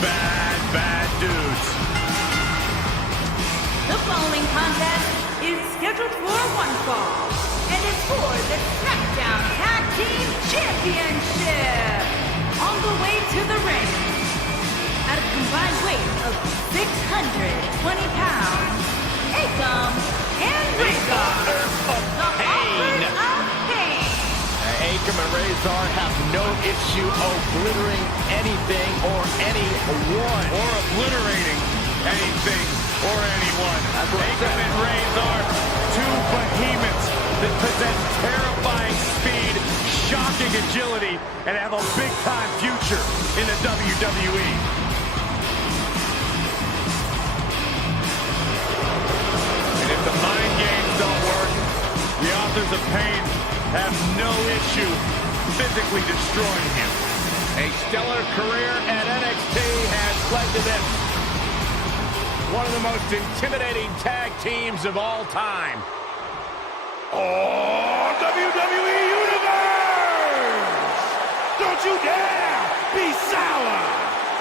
bad dudes. The following contest is scheduled for one fall and is for the Smackdown Tag Team Championship. On the way to the ring, at a combined weight of 620 pounds, Akam and Razor, the Authors of Pain. Akam and Razor have no issue obliterating anything or anyone. Or obliterating anything or anyone. Akam and Razor, two behemoths that possess terrifying speed, shocking agility, and have a big-time future in the WWE. And if the mind games don't work, the Authors of Pain have no issue physically destroying him. A stellar career at NXT has led to this. One of the most intimidating tag teams of all time. Oh, WWE Universe! Don't you dare be sour!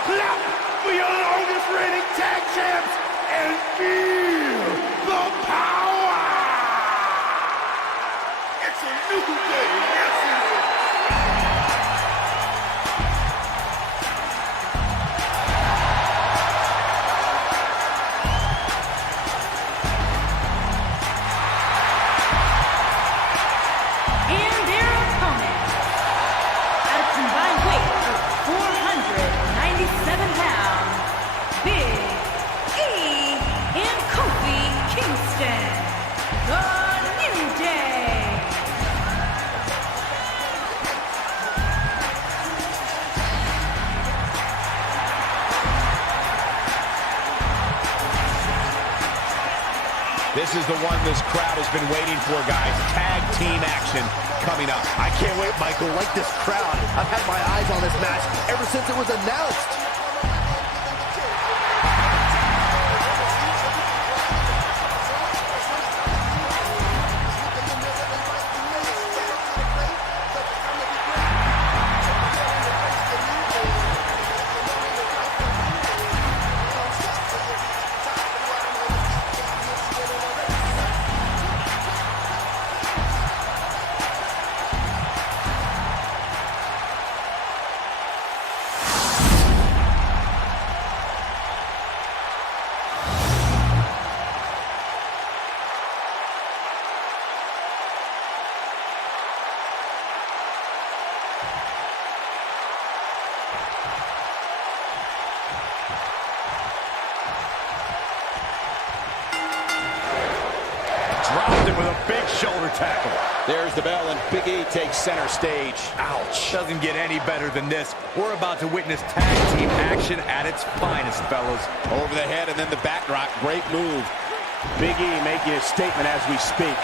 Clap for your longest reigning tag champs and feel the power! It's a new day, yes it is! This is the one this crowd has been waiting for, guys. Tag team action coming up. I can't wait, Michael. Like this crowd, I've had my eyes on this match ever since it was announced. Dropped him with a big shoulder tackle. There's the bell, and Big E takes center stage. Ouch. Doesn't get any better than this. We're about to witness tag team action at its finest, fellas. Over the head and then the back drop. Great move. Big E making a statement as we speak.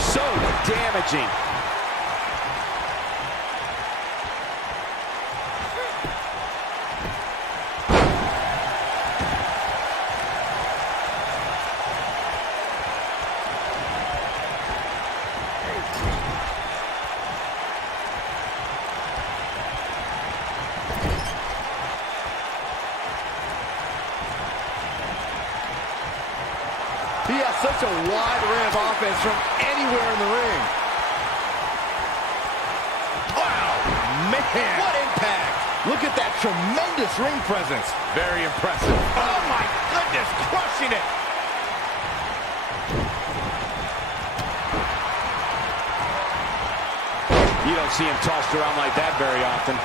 So damaging. He has such a wide array of offense from anywhere in the ring. Wow, man. What impact! Look at that tremendous ring presence. Very impressive. Oh, my goodness, crushing it. You don't see him tossed around like that very often.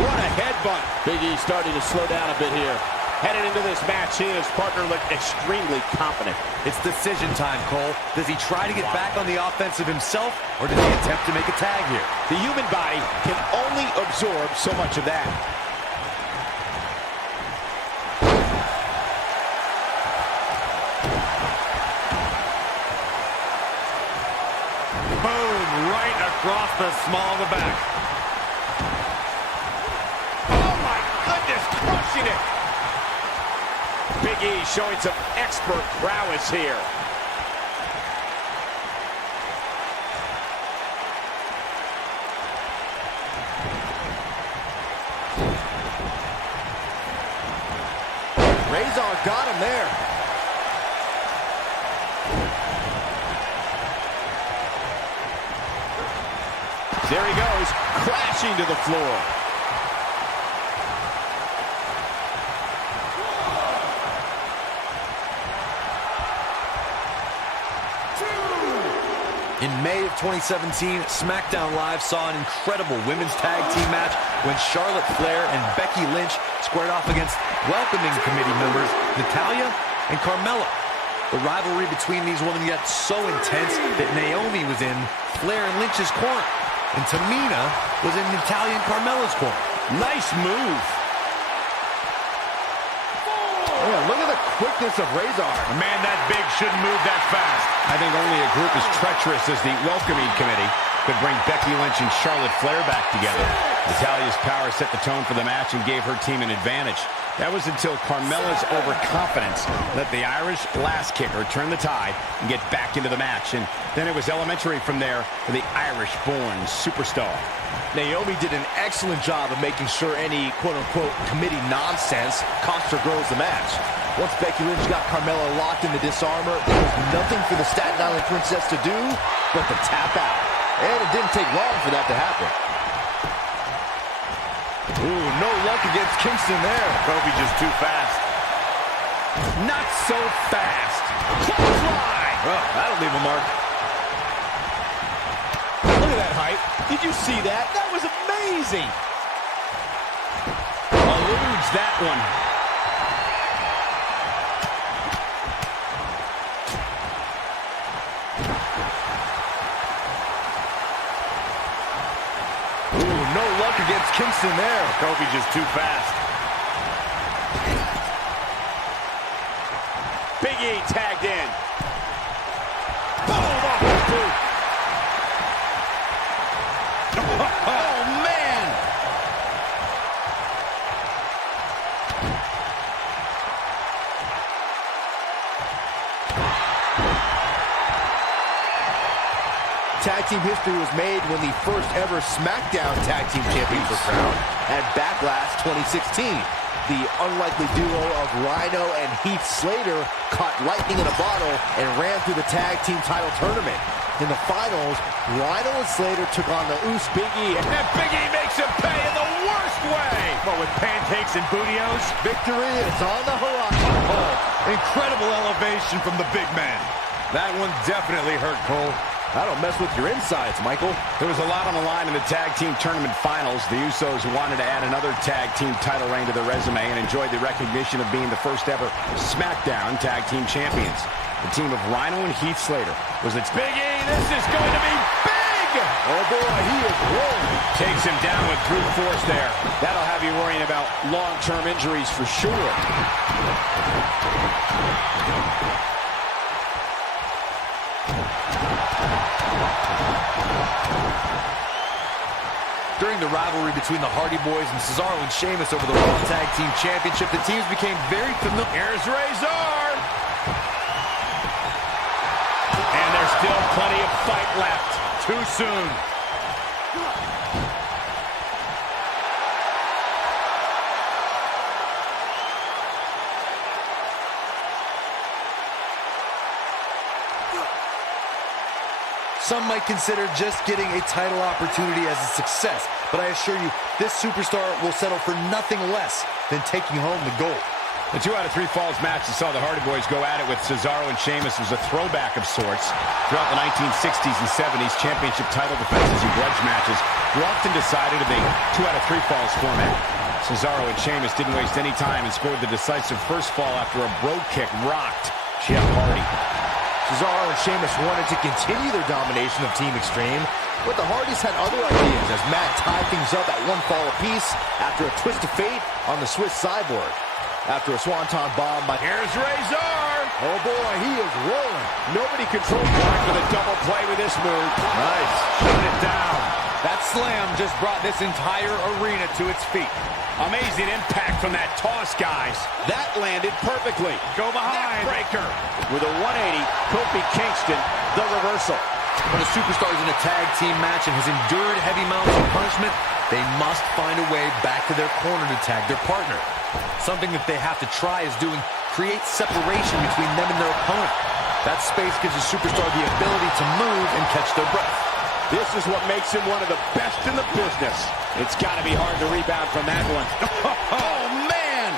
What a headbutt. Big E starting to slow down a bit here. Headed into this match, he and his partner look extremely confident. It's decision time, Cole. Does he try to get back on the offensive himself, or does he attempt to make a tag here? The human body can only absorb so much of that. Boom, right across the small of the back. Oh my goodness, crushing it. Big E showing some expert prowess here. Razor got him there. There he goes, crashing to the floor. In May of 2017, Smackdown Live saw an incredible women's tag team match when Charlotte Flair and Becky Lynch squared off against welcoming committee members Natalya and Carmella. The rivalry between these women got so intense that Naomi was in Flair and Lynch's corner, and Tamina was in Natalya and Carmella's corner. Nice move. Yeah, look at the quickness of Razor. A man that big shouldn't move that fast. I think only a group as treacherous as the welcoming committee could bring Becky Lynch and Charlotte Flair back together. Natalya's power set the tone for the match and gave her team an advantage. That was until Carmella's overconfidence let the Irish glass kicker turn the tide and get back into the match. And then it was elementary from there for the Irish-born superstar. Naomi did an excellent job of making sure any quote-unquote committee nonsense cost her girls the match. Once Becky Lynch got Carmella locked in the disarmor, there was nothing for the Staten Island Princess to do but to tap out. And it didn't take long for that to happen. Ooh, no luck against Kingston there. Kobe just too fast. Not so fast. Clothesline. Oh, that'll leave a mark. Look at that height. Did you see that? That was amazing. Eludes that one. Ooh, no luck against Kingston there. Kobe just too fast. Big E tagged in. Boom, off the boot. Oh, man. Tag team history was made when the first ever Smackdown Tag Team Champions were crowned at Backlash 2016. The unlikely duo of Rhino and Heath Slater caught lightning in a bottle and ran through the tag team title tournament. In the finals, Rhino and Slater took on the Uce Big E, And Big E makes him pay in the worst way. What, with pancakes and bootios? victory is on the horizon. Oh, incredible elevation from the big man. That one definitely hurt, Cole. I don't mess with your insides, Michael. There was a lot on the line in the tag team tournament finals. The Usos wanted to add another tag team title reign to their resume and enjoyed the recognition of being the first ever Smackdown Tag Team Champions. The team of Rhino and Heath Slater was its Big E, this is going to be big! Oh boy, he is rolling. takes him down with brute force there. That'll have you worrying about long-term injuries for sure. During the rivalry between the Hardy Boys and Cesaro and Sheamus over the Raw Tag Team Championship, the teams became very familiar. Here's Razor! And there's still plenty of fight left. Too soon. Some might consider just getting a title opportunity as a success, but I assure you, this superstar will settle for nothing less than taking home the gold. The 2 out of 3 falls match that saw the Hardy Boys go at it with Cesaro and Sheamus was a throwback of sorts. Throughout the 1960s and 70s, championship title defenses and grudge matches were often decided in the 2 out of 3 falls format. Cesaro and Sheamus didn't waste any time and scored the decisive first fall after a brogue kick rocked Jeff Hardy. Cesaro and Sheamus wanted to continue their domination of Team Extreme, but the Hardys had other ideas as Matt tied things up at 1 fall apiece after a twist of fate on the Swiss Cyborg. After a swanton bomb by... Here's Razor! Oh boy, he is rolling. Nobody controlled point for the double play with this move. Nice. Shut it down. That slam just brought this entire arena to its feet. Amazing impact from that toss, guys. That landed perfectly. Go behind. Breaker. With a 180, Kofi Kingston, the reversal. When a superstar is in a tag team match and has endured heavy amounts of punishment, They must find a way back to their corner to tag their partner. Something that they have to try is create separation between them and their opponent. That space gives a superstar the ability to move and catch their breath. This is what makes him one of the best in the business. It's got to be hard to rebound from that one. Oh, man!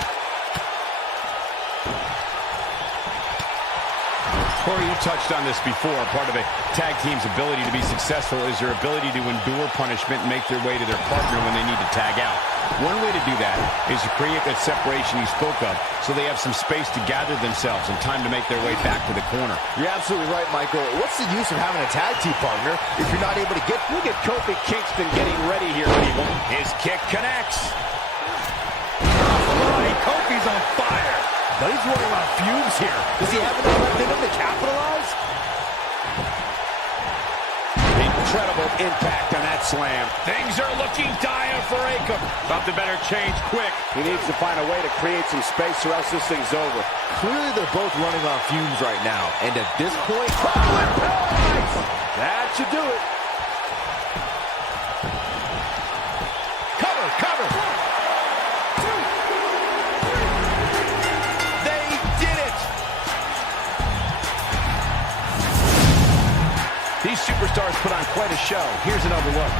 Corey, you touched on this before. Part of a tag team's ability to be successful is their ability to endure punishment and make their way to their partner when they need to tag out. One way to do that is to create that separation you spoke of so they have some space to gather themselves and time to make their way back to the corner. You're absolutely right, Michael. What's the use of having a tag team partner if you're not able to get... Look at Kofi Kingston getting ready here, people. His kick connects. Kofi's on fire. But he's running on fumes here. Does he have enough left in him to capitalize? Incredible impact on that slam. Things are looking dire for Akam. Something better change quick. He needs to find a way to create some space or else this thing's over. Clearly they're both running on fumes right now. And at this point... That should do it. Cover, cover. They did it. These superstars put on quite a show. Here's another look.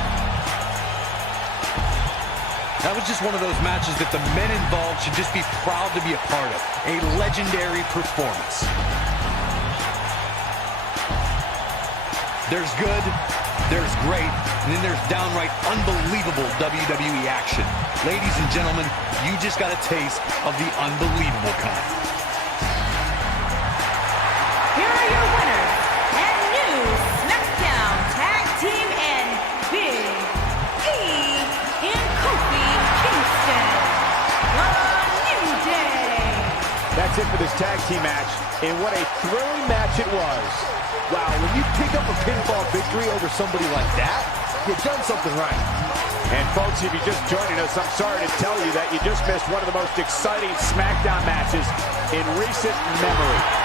That was just one of those matches that the men involved should just be proud to be a part of. A legendary performance. There's good, there's great, and then there's downright unbelievable WWE action. Ladies and gentlemen, you just got a taste of the unbelievable kind. Here are your winners and new Smackdown Tag Team and Big E in Kofi Kingston. The New Day. That's it for this tag team match, and what a thrilling match it was. Wow, when you pick up a pinfall victory over somebody like that, you've done something right. And folks, if you're just joining us, I'm sorry to tell you that you just missed one of the most exciting SmackDown matches in recent memory.